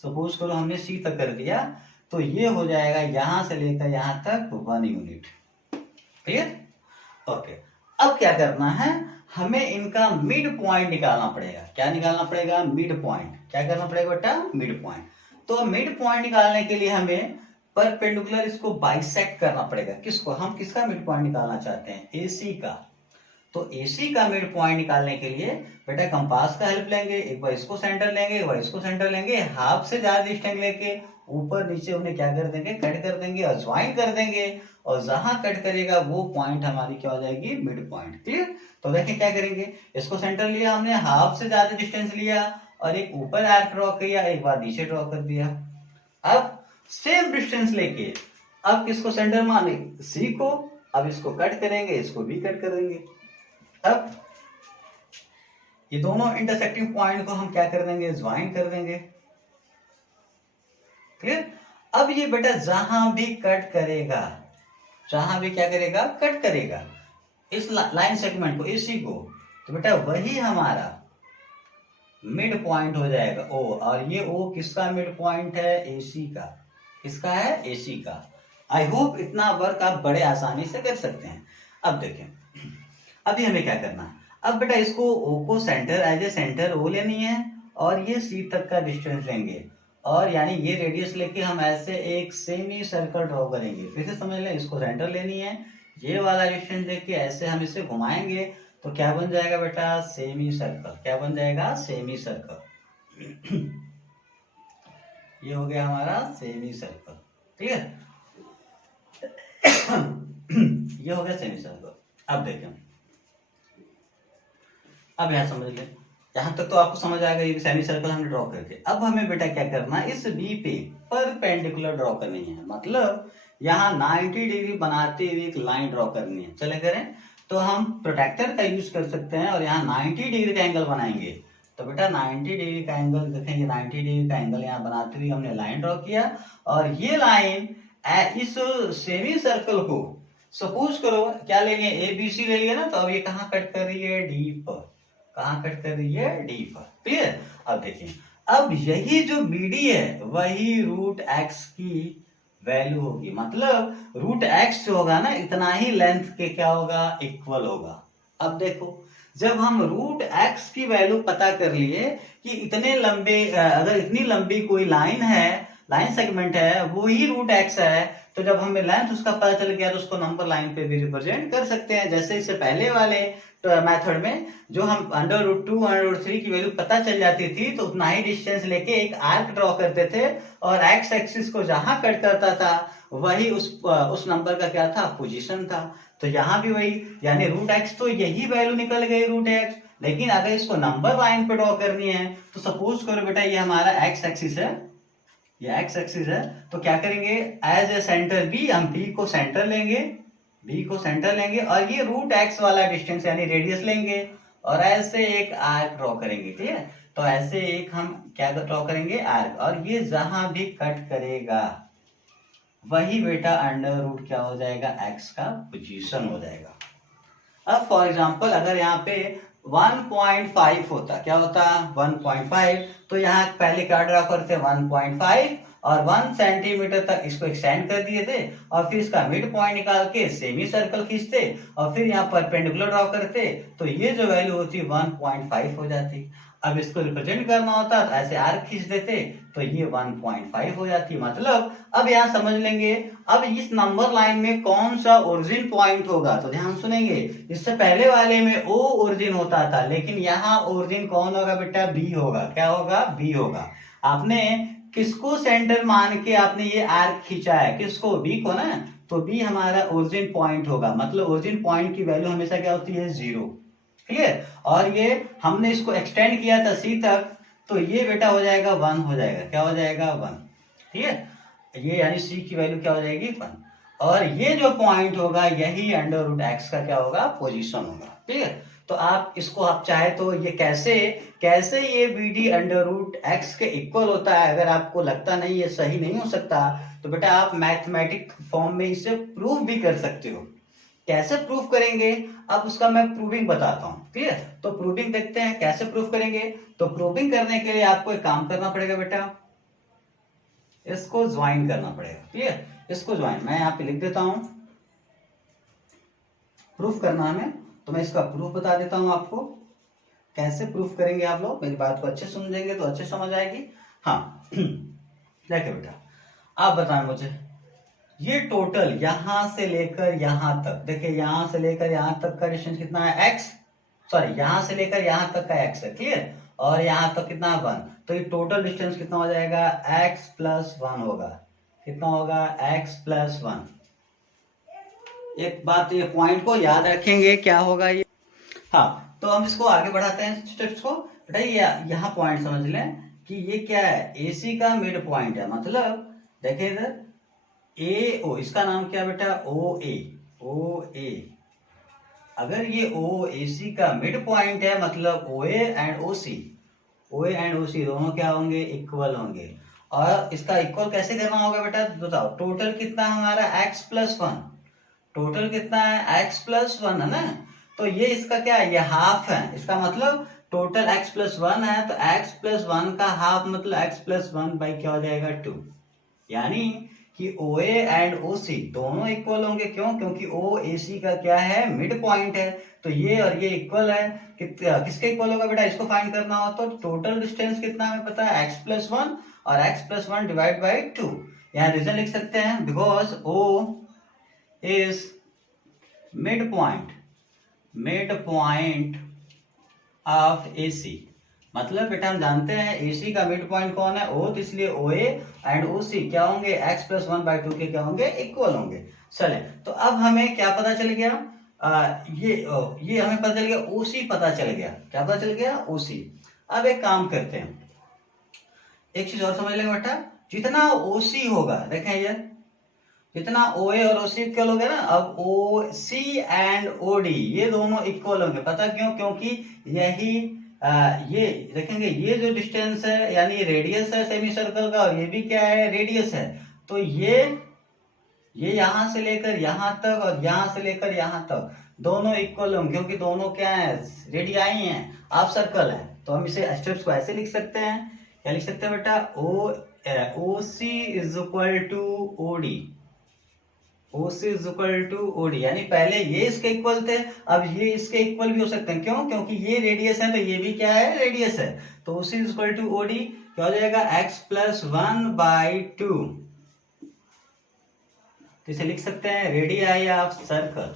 सपोज करो हमने सी तक कर दिया, तो ये हो जाएगा यहां से लेकर यहां तक 1 यूनिट। क्लियर? ओके। अब क्या करना है, हमें इनका मिड पॉइंट निकालना पड़ेगा। क्या निकालना पड़ेगा, मिड पॉइंट। क्या करना पड़ेगा बेटा, मिड पॉइंट। तो मिड पॉइंट निकालने के लिए हमें परपेंडिकुलर इसको बाइसेक्ट करना पड़ेगा। किसको, हम किसका मिड पॉइंट निकालना चाहते हैं, एसी का। तो एसी का मिड पॉइंट निकालने के लिए बेटा कंपास का हेल्प लेंगे, एक बार इसको सेंटर लेंगे, एक बार इसको सेंटर लेंगे, हाफ से ज्यादा डिस्टेंस लेके ऊपर नीचे उन्हें क्या कर देंगे, कट कर देंगे और ज्वाइन कर देंगे, और जहां कट करेगा वो पॉइंट हमारी क्या हो जाएगी, मिड पॉइंट। क्लियर? तो देखिए क्या करेंगे, इसको सेंटर लिया हमने, हाफ से ज्यादा डिस्टेंस लिया और एक ऊपर आर्क ड्रॉ किया, एक बार नीचे ड्रॉ कर दिया। अब सेम डिस्टेंस लेके अब किसको सेंटर माने, सी को। अब इसको कट करेंगे, इसको भी कट करेंगे। अब ये दोनों इंटरसेक्टिंग पॉइंट को हम क्या कर देंगे, ज्वाइन कर देंगे। क्लियर? अब ये बेटा जहां भी कट करेगा, जहां भी क्या करेगा, कट करेगा इस लाइन सेगमेंट को, एसी को, तो बेटा वही हमारा मिड पॉइंट हो जाएगा ओ। और ये ओ किसका मिड पॉइंट है, एसी का। किसका है, एसी का। आई होप इतना वर्क आप बड़े आसानी से कर सकते हैं। अब देखें, अभी हमें क्या करना है, अब बेटा इसको ओ को centre, as a centre O लेनी है, और ये सी तक का डिस्टेंस लेंगे, और यानी ये रेडियस लेके हम ऐसे एक सेमी सर्कल ड्रॉ करेंगे। फिर से समझ लें, इसको सेंटर लेनी है, ये वाला डिस्टेंस लेके ऐसे हम इसे घुमाएंगे, तो क्या बन जाएगा बेटा, सेमी सर्कल। क्या बन जाएगा, सेमी सर्कल। ये हो गया हमारा सेमी सर्कल। ठीक है, ये हो गया सेमी सर्कल। अब देखें, अब यहां समझ लें, यहां तक तो आपको समझ आएगा ये सेमी सर्कल हमने ड्रॉ करके। अब हमें बेटा क्या करना है, इस बी पे परपेंडिकुलर ड्रॉ करनी है, मतलब यहाँ 90 डिग्री बनाते हुए एक लाइन ड्रॉ करनी है। चले करें, तो हम प्रोटेक्टर का यूज कर सकते हैं और यहाँ 90 डिग्री का एंगल बनाएंगे। तो बेटा 90 डिग्री का एंगल देखेंगे, 90 डिग्री का एंगल यहाँ बनाते हुए हमने लाइन ड्रॉ किया, और ये लाइन इस सेमी सर्कल को, सपोज करो क्या लेंगे, ए बी सी ले लिया ना, तो अब ये कहाँ कट कर रही है, डी पर। कहाँ कट कर रही है, डी पर। क्लियर? अब देखिए, अब यही जो बीडी है वही रूट एक्स की वैल्यू होगी, मतलब रूट एक्स जो होगा ना, इतना ही लेंथ के क्या होगा, इक्वल होगा। अब देखो, जब हम रूट एक्स की वैल्यू पता कर लिए कि इतने लंबे, अगर इतनी लंबी कोई लाइन है, लाइन सेगमेंट है, वो ही रूट एक्स है, तो जब हमें लेंथ उसका पता चल गया तो उसको नंबर लाइन पे भी रिप्रेजेंट कर सकते हैं। जैसे इससे पहले वाले मेथड में जो हम √2 √3 की वैल्यू पता चल जाती थी, तो उतना ही डिस्टेंस लेके एक आर्क ड्रॉ करते थे, और एक्स एक्सिस को जहां कट करता था वही उस नंबर का क्या था, पोजीशन था। तो यहाँ भी वही, यानी रूट एक्स तो यही वैल्यू निकल गई, रूट एक्स। लेकिन अगर इसको नंबर लाइन पे ड्रॉ करनी है, तो सपोज करो बेटा ये हमारा एक्स एक्सिस है, ये एक्स एक्सिस है, तो क्या करेंगे, एज ए सेंटर बी, हम बी को सेंटर लेंगे, बी को सेंटर लेंगे, और ये रूट एक्स वाला डिस्टेंस यानी रेडियस लेंगे, और ऐसे एक आर्क ड्रॉ करेंगे। ठीक है, तो ऐसे एक हम क्या ड्रॉ करेंगे, आर्क, और ये जहां भी कट करेगा वही बेटा अंडर रूट क्या हो जाएगा, एक्स का पोजीशन हो जाएगा। अब फॉर एग्जांपल अगर यहाँ पे 1.5 होता, क्या होता, 1.5, तो यहाँ पहले क्या ड्रॉ करते, 1.5, और 1 सेंटीमीटर तक इसको एक्सटेंड कर दिए थे, और फिर इसका मिड पॉइंट निकाल के सेमी सर्कल खींचते, और फिर यहाँ परपेंडिकुलर ड्रॉ करते, तो ये जो वैल्यू होती 1.5 हो जाती। अब इसको रिप्रेजेंट करना होता तो ऐसे आर्क खींच देते, तो ये 1.5 हो जाती। मतलब अब यहाँ समझ लेंगे, अब इस नंबर लाइन में कौन सा ओरिजिन पॉइंट होगा, तो ध्यान सुनेंगे, इससे पहले वाले में ओ ओरिजिन होता था, लेकिन यहाँ ओरिजिन कौन होगा बेटा, बी होगा। क्या होगा, बी होगा। आपने किसको सेंटर मान के आपने ये आर्क खींचा है, किसको, बी को ना, तो बी हमारा ओरिजिन पॉइंट होगा। मतलब ओरिजिन पॉइंट की वैल्यू हमेशा क्या होती है, 0। क्लियर? और ये हमने इसको एक्सटेंड किया था सी तक, तो ये बेटा हो जाएगा 1 हो जाएगा। क्या हो जाएगा, 1। ठीक है, ये यानी सी की वैल्यू क्या हो जाएगी, 1, और ये जो पॉइंट होगा यही अंडर रूट एक्स का क्या होगा, पोजीशन होगा। ठीक है, तो आप इसको आप चाहे तो ये कैसे कैसे ये B D under root x के इक्वल होता है, अगर आपको लगता नहीं ये सही नहीं हो सकता तो बेटा आप मैथमेटिक फॉर्म में इसे प्रूव भी कर सकते हो। कैसे प्रूव करेंगे अब उसका मैं प्रूविंग बताता हूँ। क्लियर, तो प्रूविंग देखते हैं कैसे प्रूव करेंगे। तो प्रूविंग करने के लिए आपको एक काम करना पड़ेगा बेटा, इसको ज्वाइन करना पड़ेगा। क्लियर, इसको ज्वाइन मैं यहाँ पे लिख देता हूं, प्रूफ करना हमें, तो मैं इसका प्रूफ बता देता हूं आपको। कैसे प्रूफ करेंगे आप लोग मेरी बात को अच्छे समझेंगे तो अच्छे समझ आएगी। हाँ देखिए बेटा, आप बताएं मुझे, ये टोटल यहां से लेकर यहां तक, देखिए यहां से लेकर यहां तक का डिस्टेंस कितना है x, सॉरी यहां से लेकर यहां तक का x है। क्लियर, और यहां तक कितना है 1, तो ये टोटल डिस्टेंस कितना हो जाएगा x प्लस 1 होगा। कितना होगा x प्लस 1। एक बात ये पॉइंट को याद रखेंगे क्या होगा ये। हाँ तो हम इसको आगे बढ़ाते हैं स्टेप्स को। बेटा ये यहाँ पॉइंट समझ लें कि ये क्या है, AC का मिड पॉइंट है। मतलब देखिए इधर AO, इसका नाम क्या बेटा OA। अगर ये OAC का मिड पॉइंट है मतलब OA एंड OC दोनों क्या होंगे, इक्वल होंगे। और इसका इक्वल कैसे करना होगा बेटा बताओ। टोटल कितना हमारा x प्लस 1, टोटल कितना है x प्लस 1 है ना, तो ये इसका क्या है, ये हाफ है। इसका मतलब टोटल x प्लस 1 है तो x प्लस 1 का हाफ मतलब x प्लस 1 बाई क्या हो जाएगा 2। यानी कि OA एंड OC दोनों इक्वल होंगे। क्यों, क्योंकि OAC का क्या है, मिड पॉइंट है। तो ये और ये इक्वल है। किसके इक्वल होगा बेटा, इसको फाइंड करना हो तो टोटल डिस्टेंस कितना हमें पता है x प्लस 1 और x प्लस 1 डिवाइड बाई 2। यहाँ रीजन लिख सकते हैं because O is mid point of AC। मतलब बेटा हम जानते हैं AC का मिड पॉइंट कौन है, O, तो इसलिए OA एंड OC क्या होंगे, x प्लस 1 बाई 2 के क्या होंगे, इक्वल होंगे। चले तो अब हमें क्या पता चल गया, ये हमें पता चल गया OC पता चल गया। क्या पता चल गया, OC। अब एक काम करते हैं, एक चीज और समझ लेंगे बेटा, जितना OC होगा देखें ये, जितना OA और OC इक्वल हो गया ना, अब OC एंड OD ये दोनों इक्वल होंगे। पता क्यों, क्योंकि यही ये देखेंगे ये जो डिस्टेंस है यानी रेडियस है सेमी सर्कल का, और ये भी क्या है, रेडियस है। तो ये यहां से लेकर यहां तक और यहां से लेकर यहां तक दोनों इक्वल होंगे, क्योंकि दोनों क्या है, रेडियाई हैं, हाफ सर्कल है। तो हम इसे स्टेप्स को ऐसे लिख सकते हैं, क्या लिख सकते हैं बेटा, OC is equal to OD, OC is equal to OD। यानी पहले ये इसके इक्वल थे, अब ये इसके इक्वल भी हो सकते हैं। क्यों, क्योंकि ये रेडियस है तो ये भी क्या है, रेडियस है। तो OC is equal to OD क्या हो जाएगा, x प्लस 1 बाई 2। इसे लिख सकते हैं रेडियाई ऑफ सर्कल।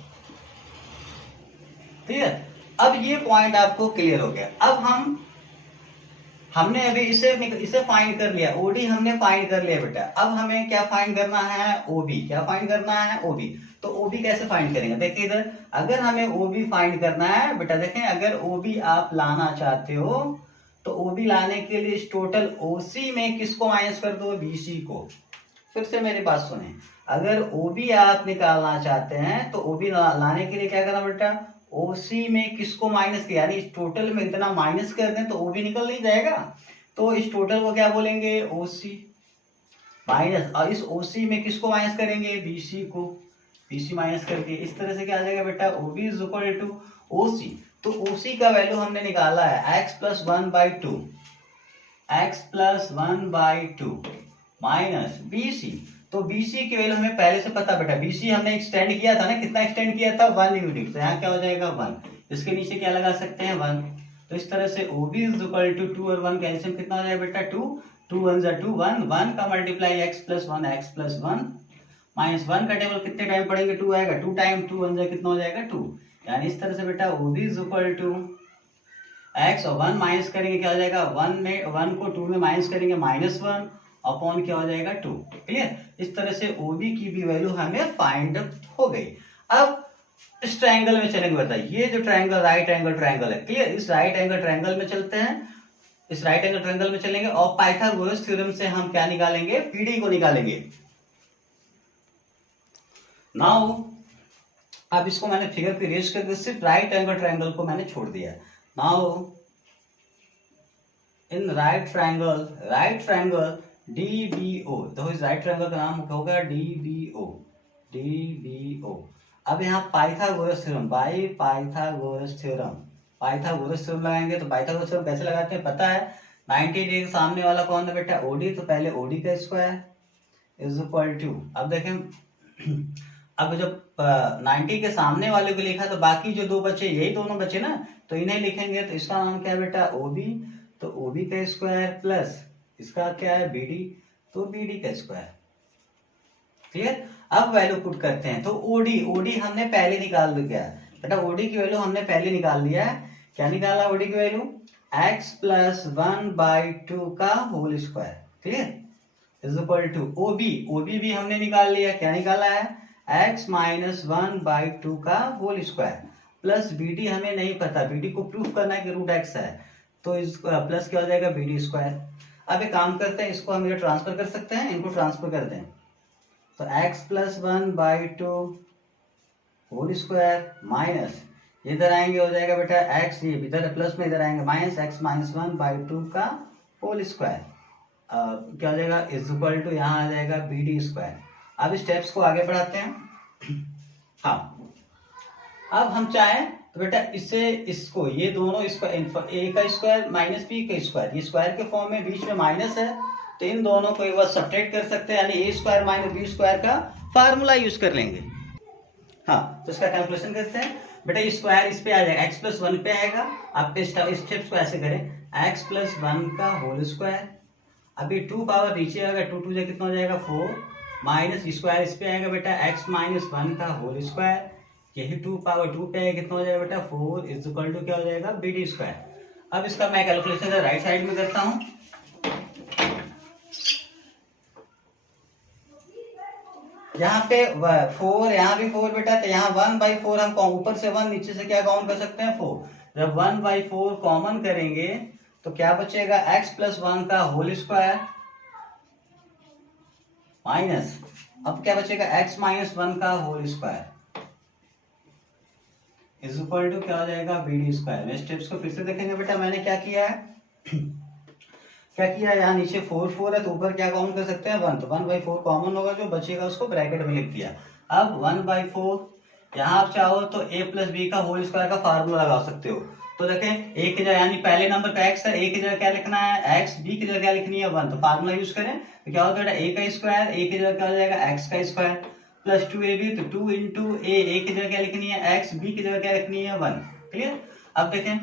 ठीक है, अब ये पॉइंट आपको क्लियर हो गया। अब हमने अभी इसे फाइंड कर लिया, OD हमने फाइंड कर लिया बेटा। अब हमें क्या फाइंड करना है, OB। क्या फाइंड करना है, OB। तो OB कैसे फाइंड करेंगे, देखिए इधर अगर हमें OB फाइंड करना है बेटा, देखें अगर OB आप लाना चाहते हो तो OB लाने के लिए इस टोटल OC में किसको माइनस कर दो, BC को। फिर से मेरी बात सुने, अगर OB आप निकालना चाहते हैं तो OB लाने के लिए क्या करना बेटा, OC में किसको माइनस किया, यानी इस टोटल में इतना माइनस कर दें तो OB निकल नहीं जाएगा। तो इस टोटल को क्या बोलेंगे, OC माइनस, और इस OC में किसको माइनस करेंगे, BC को। BC माइनस करके इस तरह से क्या आ जाएगा बेटा, OB is equal to OC। तो OC का वैल्यू हमने निकाला है x plus 1 by 2, x plus 1 by 2 minus BC। तो BC की वैल्यू हमें पहले से पता बेटा, BC हमने एक्सटेंड किया था ना, कितना एक्सटेंड किया था, 1 यूनिट। तो यहाँ क्या हो जाएगा 1, इसके नीचे क्या लगा सकते हैं 1। तो इस तरह से OB इज इक्वल टू 2 और 1 का एलसीएम कितना हो जाएगा बेटा, 2 2 1 जा 2 1 1 का मल्टीप्लाई x प्लस 1 माइनस 1 का टेबल कितने टाइम पढ़ेंगे, 2 आएगा, 2 टाइम 2 1 जा कितना हो जाएगा 2। यानी इस तरह से बेटा OB is equal to x और 1 माइनस करेंगे क्या हो जाएगा, 1 को 2 में माइनस करेंगे -1 अपॉन क्या हो जाएगा 2। क्लियर, इस तरह से OB की भी वैल्यू हमें फाइंड हो गई। अब इस ट्रायंगल में चलेंगे बेटा, ये जो ट्रायंगल राइट एंगल ट्रायंगल है। क्लियर, इस राइट एंगल ट्रायंगल में चलते हैं, इस राइट एंगल ट्रायंगल में चलेंगे और पाइथागोरस थ्योरम से हम क्या निकालेंगे, PD को निकालेंगे। नाउ अब इसको मैंने फिगर पे रेज कर दिया, सिर्फ राइट एंगल ट्रायंगल को मैंने छोड़ दिया। Now in right triangle DBO, तो इस राइट ट्रायंगल का नाम होगा DBO। अब यहाँ Pythagoras theorem, by Pythagoras theorem लगाएंगे। तो पाइथागोरस थ्योरम कैसे लगाते हैं पता है, 90 डिग्री के सामने वाला कौन है बेटा, OD। तो पहले OD का स्क्वायर इज इक्वल टू, अब देखें अब जब 90 के सामने वाले को लिखा तो बाकी जो दो बचे यही दोनों बचे ना, तो इन्हें लिखेंगे। तो इसका नाम क्या है बेटा, OB। तो OB का स्क्वायर प्लस इसका क्या है BD, तो BD का स्क्वायर। क्लियर। अब वैल्यू पुट करते हैं। तो OD हमने पहले निकाल दिया बेटा, OD की वैल्यू हमने पहले निकाल लिया है। क्या निकाला OD की वैल्यू, x प्लस 1/2 का whole square. Clear is equal to OB भी हमने निकाल लिया। क्या निकाला है, x माइनस 1/2 का होल स्क्वायर प्लस BD हमें नहीं पता, BD को प्रूफ करना है कि रूट x है, तो इस प्लस क्या हो जाएगा BD स्क्वायर। अब एक काम करते हैं, इसको हम ट्रांसफर कर सकते हैं, इनको ट्रांसफर कर दें। तो x plus 1/2 whole square minus इधर आएंगे हो जाएगा बेटा x, ये इधर प्लस में इधर आएंगे माइनस, x माइनस 1/2 का होल स्क्वायर क्या हो जाएगा इज इक्वल टू, यहाँ आ जाएगा BD स्क्वायर। अब स्टेप्स को आगे बढ़ाते हैं। हाँ, अब हम चाहें तो बेटा इससे इसको, ये दोनों इसका a का स्क्वायर माइनस b का स्क्वायर, ये स्क्वायर के फॉर्म में बीच में माइनस है, तो इन दोनों को एक बार सब्ट्रैक्ट कर सकते हैं, यानी a square minus b square का फार्मूला यूज कर लेंगे। हाँ, तो इसका कैलकुलेशन करते हैं बेटा, स्क्वायर इस पे आ जाएगा, x प्लस 1 पे आएगा। आप स्टेप्स को ऐसे करें, x प्लस 1 का होल स्क्वायर, अभी 2 पावर नीचे आएगा, 2 2 कितना हो जाएगा 4, माइनस स्क्वायर इस पे आएगा बेटा x माइनस 1 का होल स्क्वायर, यही 2 पावर 2 पे आएगा, कितना हो जाएगा बेटा 4 इज इक्वल टू क्या हो जाएगा BD स्क्वायर। अब इसका मैं कैलकुलेशन राइट साइड में करता हूं। यहाँ पे 4, यहाँ भी 4 बेटा, तो यहाँ 1/4 हम ऊपर से 1 नीचे से क्या काउंट कर सकते हैं 4। जब 1/4 कॉमन करेंगे तो क्या बचेगा, x प्लस 1 का होल स्क्वायर माइनस, अब क्या बचेगा x माइनस 1 का whole square is equal to क्या हो जाएगा BD स्क्वायर। मैं स्टेप्स को फिर से देखेंगे बेटा, मैंने क्या किया है क्या किया, यहाँ नीचे 4 है तो ऊपर क्या काउंट कर सकते हैं 1, तो 1/4 कॉमन होगा, जो बचेगा उसको ब्रैकेट में लिख दिया। अब 1/4 यहाँ आप चाहो तो a प्लस बी का होल स्क्वायर का फार्मूला लगा सकते हो। तो देखें a की जगह, यानी पहले नंबर पे x है, a की जगह क्या लिखना है x, b की जगह क्या लिखनी है 1, तो फार्मूला यूज करें तो क्या होता है a का स्क्वायर, a की जगह क्या हो जाएगा x का स्क्वायर प्लस 2ab, तो 2 इंटू a की जगह क्या लिखनी है x, b की जगह क्या लिखनी है 1। क्लियर। अब देखें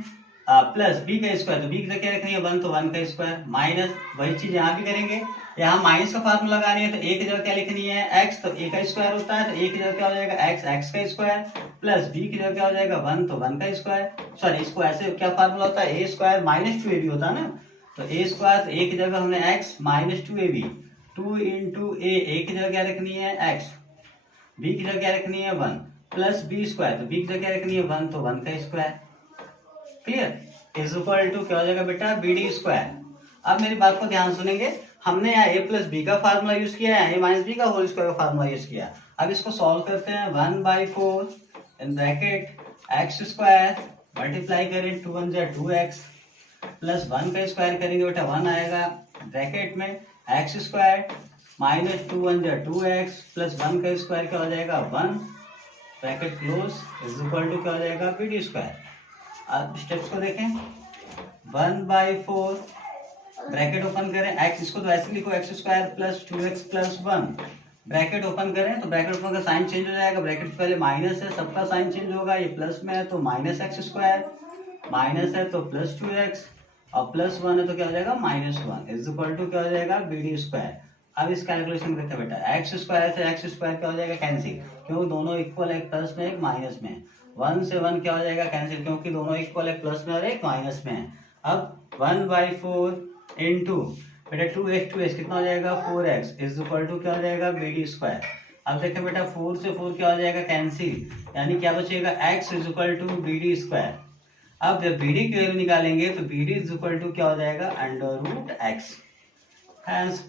प्लस b का स्क्वायर, तो b की जगह क्या रखनी है 1, तो 1 का स्क्वायर माइनस, वही चीज यहाँ भी करेंगे, यहाँ माइनस का फार्मूला लगानी है, तो a की जगह क्या लिखनी है x, तो a का स्क्वायर होता है, तो a की जगह क्या हो जाएगा x का स्क्वायर प्लस b की जगह क्या हो जाएगा 1, तो 1 का स्क्वायर। सॉरी, इसको ऐसे क्या फार्मूला होता है, a स्क्वायर माइनस 2ab होता है ना, तो a स्क्वायर, तो a की जगह हमने x minus 2ab, 2 into a की जगह क्या रखनी है x, b की जगह क्या रखनी है 1 प्लस b स्क्वायर, तो b की जगह क्या रखनी है 1, तो 1 का square. Clear is equal to क्या हो जाएगा बेटा BD स्क्वायर। अब मेरी बात को ध्यान सुनेंगे, हमने यहाँ a प्लस बी का फार्मूला यूज किया है, a माइनस बी का होल स्क्वायर का फार्मूला यूज किया। अब इसको सॉल्व करते हैं, 1/4 in bracket x square multiply करें 2 1 जा 2x प्लस 1 का स्क्वायर करेंगे बेटा 1 आएगा, ब्रैकेट में x स्क्वायर माइनस 2 1 जा 2x प्लस 1 का स्क्वायर क्या हो जाएगा 1, bracket close is equal to क्या हो जाएगा BD स्क्वायर। अब स्टेप्स को देखें, 1/4 ब्रैकेट ओपन करें, x, इसको तो ऐसे लिखो x square plus 2x plus 1, bracket open करें, तो ब्रैकेट ओपन का साइन चेंज हो जाएगा, ब्रैकेट पहले माइनस है, सबका साइन चेंज होगा, ये प्लस में है तो माइनस x स्क्वायर, माइनस है तो प्लस 2x, और प्लस 1 है तो क्या हो जाएगा -1 इज इक्वल टू क्या हो जाएगा BD स्क्वायर। अब इस कैलकुलेशन करते हैं बेटा, x स्क्वायर से x स्क्वायर क्या हो जाएगा कैंसिल, क्योंकि दोनों इक्वल, एक प्लस में एक माइनस में, 1 से 1 क्या हो जाएगा कैंसिल, क्योंकि दोनों इक्वल, एक प्लस में और एक माइनस में है। अब 1/4 इंटू बेटा 2x कितना हो जाएगा 4x इज इक्वल टू क्या हो जाएगा BD स्क्वायर। अब देखें बेटा 4 से 4 क्या हो जाएगा कैंसिल, यानी क्या बचेगा x is equal to BD square. अब जब BD की वैल्यू निकालेंगे तो BD इज इक्वल टू क्या हो जाएगा √x। Hence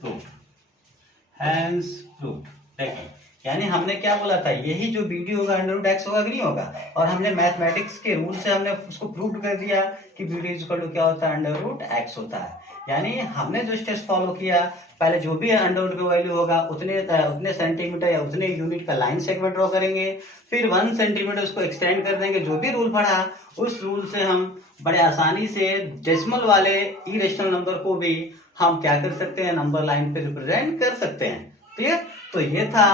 proof. देखें यानी हमने क्या बोला था, यही जो BD होगा अंडर रूट एक्स होगा कि नहीं होगा, और हमने मैथमेटिक्स के रूल से हमने उसको प्रूव कर दिया कि BD इज इक्वल टू क्या होता है, अंडर रूट एक्स होता है। यानी हमने जो स्टेप्स फॉलो किया, पहले जो भी अंडर रूट का वैल्यू होगा उतने सेंटीमीटर या उतने यूनिट का लाइन सेगमेंट ड्रॉ करेंगे, फिर 1 सेंटीमीटर उसको एक्सटेंड कर देंगे। जो भी रूल पढ़ा उस रूल से हम बड़े आसानी से डेसिमल वाले इरेशनल नंबर को भी हम क्या कर सकते हैं, नंबर लाइन पे रिप्रेजेंट कर सकते हैं। क्लियर? तो ये था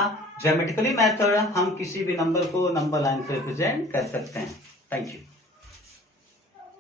ज्योमेट्रिकली मेथड, हम किसी भी नंबर को नंबर लाइन से रिप्रेजेंट कर सकते हैं। Thank you.